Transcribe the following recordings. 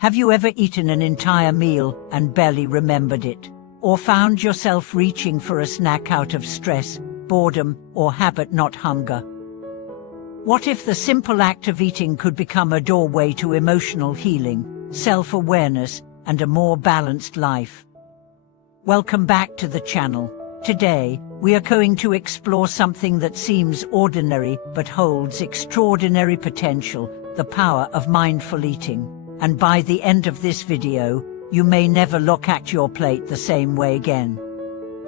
Have you ever eaten an entire meal and barely remembered it? Or found yourself reaching for a snack out of stress, boredom, or habit, not hunger? What if the simple act of eating could become a doorway to emotional healing, self-awareness, and a more balanced life? Welcome back to the channel. Today, we are going to explore something that seems ordinary but holds extraordinary potential, the power of mindful eating. And by the end of this video, you may never look at your plate the same way again.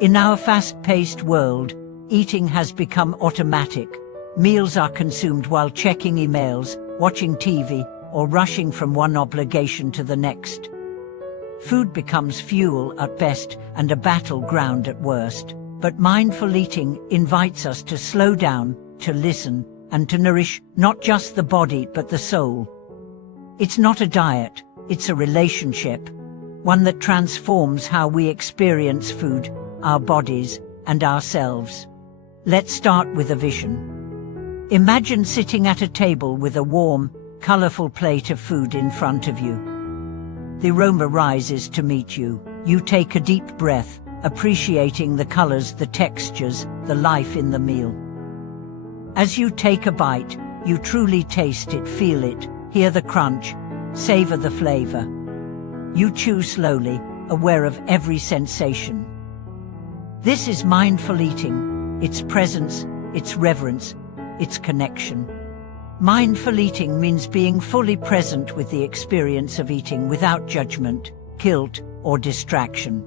In our fast-paced world, eating has become automatic. Meals are consumed while checking emails, watching TV, or rushing from one obligation to the next. Food becomes fuel at best and a battleground at worst. But mindful eating invites us to slow down, to listen, and to nourish not just the body but the soul. It's not a diet, it's a relationship, one that transforms how we experience food, our bodies, and ourselves. Let's start with a vision. Imagine sitting at a table with a warm, colorful plate of food in front of you. The aroma rises to meet you. You take a deep breath, appreciating the colors, the textures, the life in the meal. As you take a bite, you truly taste it, feel it, hear the crunch, savor the flavor. You chew slowly, aware of every sensation. This is mindful eating, its presence, its reverence, its connection. Mindful eating means being fully present with the experience of eating without judgment, guilt, or distraction.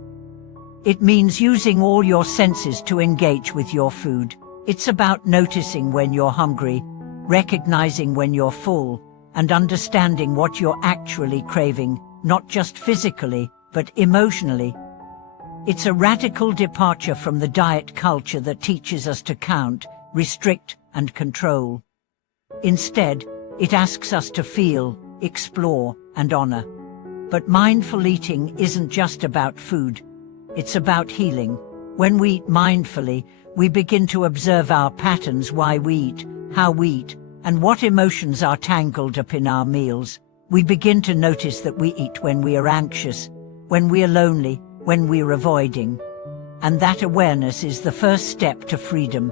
It means using all your senses to engage with your food. It's about noticing when you're hungry, recognizing when you're full, and understanding what you're actually craving, not just physically, but emotionally. It's a radical departure from the diet culture that teaches us to count, restrict, and control. Instead, it asks us to feel, explore, and honor. But mindful eating isn't just about food. It's about healing. When we eat mindfully, we begin to observe our patterns, why we eat, how we eat, and what emotions are tangled up in our meals. We begin to notice that we eat when we are anxious, when we are lonely, when we are avoiding. And that awareness is the first step to freedom.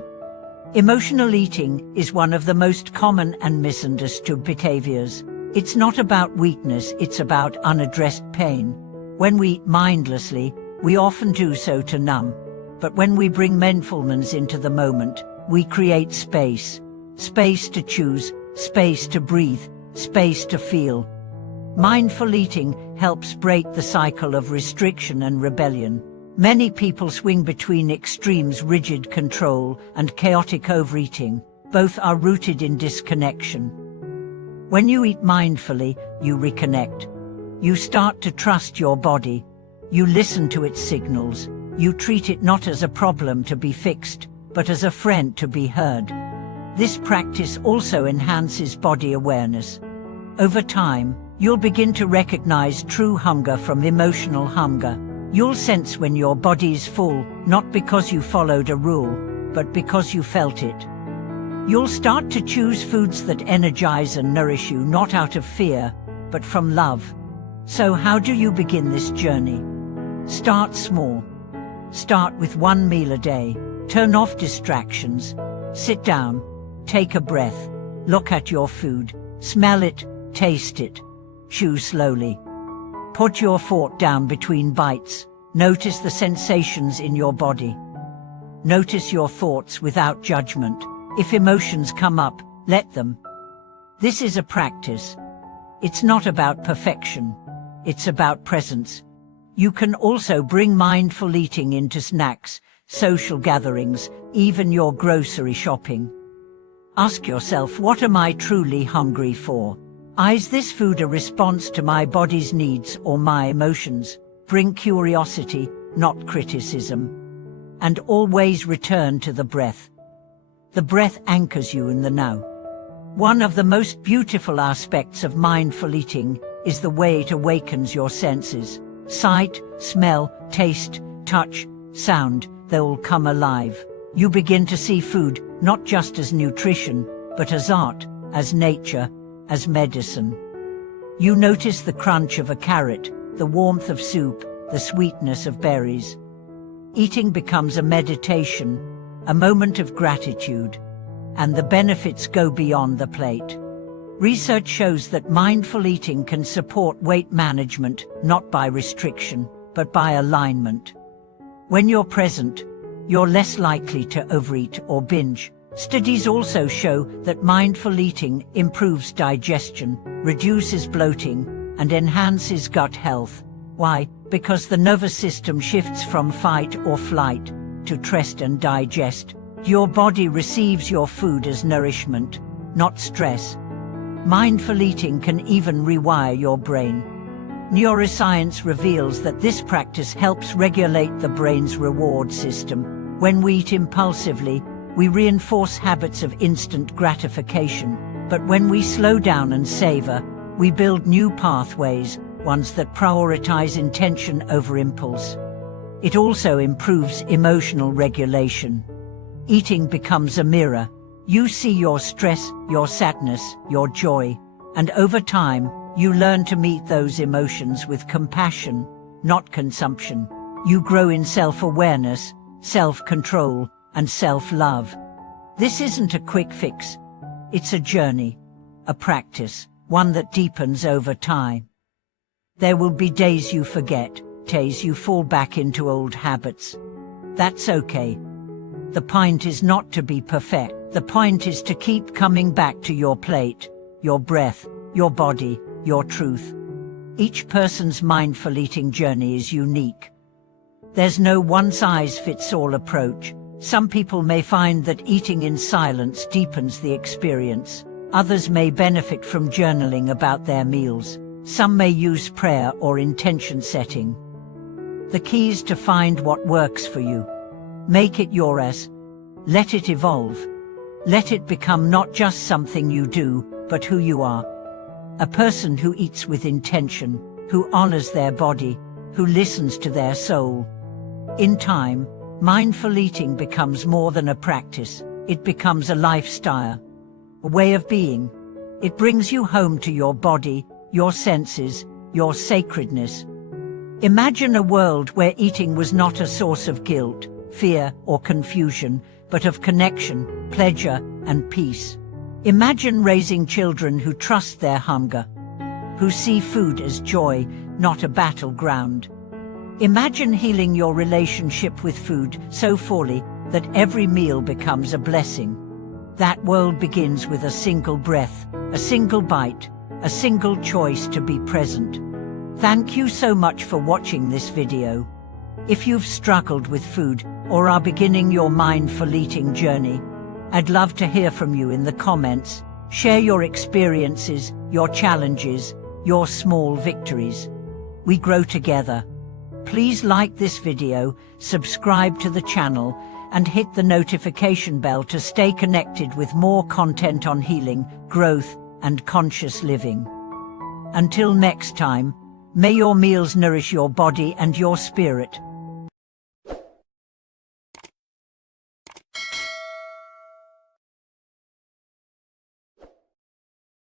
Emotional eating is one of the most common and misunderstood behaviors. It's not about weakness, it's about unaddressed pain. When we eat mindlessly, we often do so to numb. But when we bring mindfulness into the moment, we create space. Space to choose, space to breathe, space to feel. Mindful eating helps break the cycle of restriction and rebellion. Many people swing between extremes, rigid control and chaotic overeating. Both are rooted in disconnection. When you eat mindfully, you reconnect. You start to trust your body. You listen to its signals. You treat it not as a problem to be fixed, but as a friend to be heard. This practice also enhances body awareness. Over time, you'll begin to recognize true hunger from emotional hunger. You'll sense when your body is full, not because you followed a rule, but because you felt it. You'll start to choose foods that energize and nourish you, not out of fear, but from love. So how do you begin this journey? Start small. Start with one meal a day. Turn off distractions. Sit down. Take a breath. Look at your food. Smell it. Taste it. Chew slowly. Put your fork down between bites. Notice the sensations in your body. Notice your thoughts without judgment. If emotions come up, let them. This is a practice. It's not about perfection. It's about presence. You can also bring mindful eating into snacks, social gatherings, even your grocery shopping. Ask yourself, what am I truly hungry for? Is this food a response to my body's needs or my emotions? Bring curiosity, not criticism. And always return to the breath. The breath anchors you in the now. One of the most beautiful aspects of mindful eating is the way it awakens your senses. Sight, smell, taste, touch, sound, they all come alive. You begin to see food not just as nutrition, but as art, as nature, as medicine. You notice the crunch of a carrot, the warmth of soup, the sweetness of berries. Eating becomes a meditation, a moment of gratitude, and the benefits go beyond the plate. Research shows that mindful eating can support weight management, not by restriction, but by alignment. When you're present, you're less likely to overeat or binge. Studies also show that mindful eating improves digestion, reduces bloating, and enhances gut health. Why? Because the nervous system shifts from fight or flight to rest and digest. Your body receives your food as nourishment, not stress. Mindful eating can even rewire your brain. Neuroscience reveals that this practice helps regulate the brain's reward system. When we eat impulsively, we reinforce habits of instant gratification. But when we slow down and savor, we build new pathways, ones that prioritize intention over impulse. It also improves emotional regulation. Eating becomes a mirror. You see your stress, your sadness, your joy, and over time, you learn to meet those emotions with compassion, not consumption. You grow in self-awareness, self-control, and self-love. This isn't a quick fix. It's a journey, a practice, one that deepens over time. There will be days you forget, days you fall back into old habits. That's okay. The point is not to be perfect. The point is to keep coming back to your plate, your breath, your body, your truth. Each person's mindful eating journey is unique. There's no one-size-fits-all approach. Some people may find that eating in silence deepens the experience. Others may benefit from journaling about their meals. Some may use prayer or intention setting. The key is to find what works for you. Make it yours. Let it evolve. Let it become not just something you do, but who you are. A person who eats with intention, who honors their body, who listens to their soul. In time, mindful eating becomes more than a practice. It becomes a lifestyle, a way of being. It brings you home to your body, your senses, your sacredness. Imagine a world where eating was not a source of guilt, fear, or confusion, but of connection, pleasure, and peace. Imagine raising children who trust their hunger, who see food as joy, not a battleground. Imagine healing your relationship with food so fully that every meal becomes a blessing. That world begins with a single breath, a single bite, a single choice to be present. Thank you so much for watching this video. If you've struggled with food or are beginning your mindful eating journey, I'd love to hear from you in the comments. Share your experiences, your challenges, your small victories. We grow together. Please like this video, subscribe to the channel, and hit the notification bell to stay connected with more content on healing, growth, and conscious living. Until next time, may your meals nourish your body and your spirit.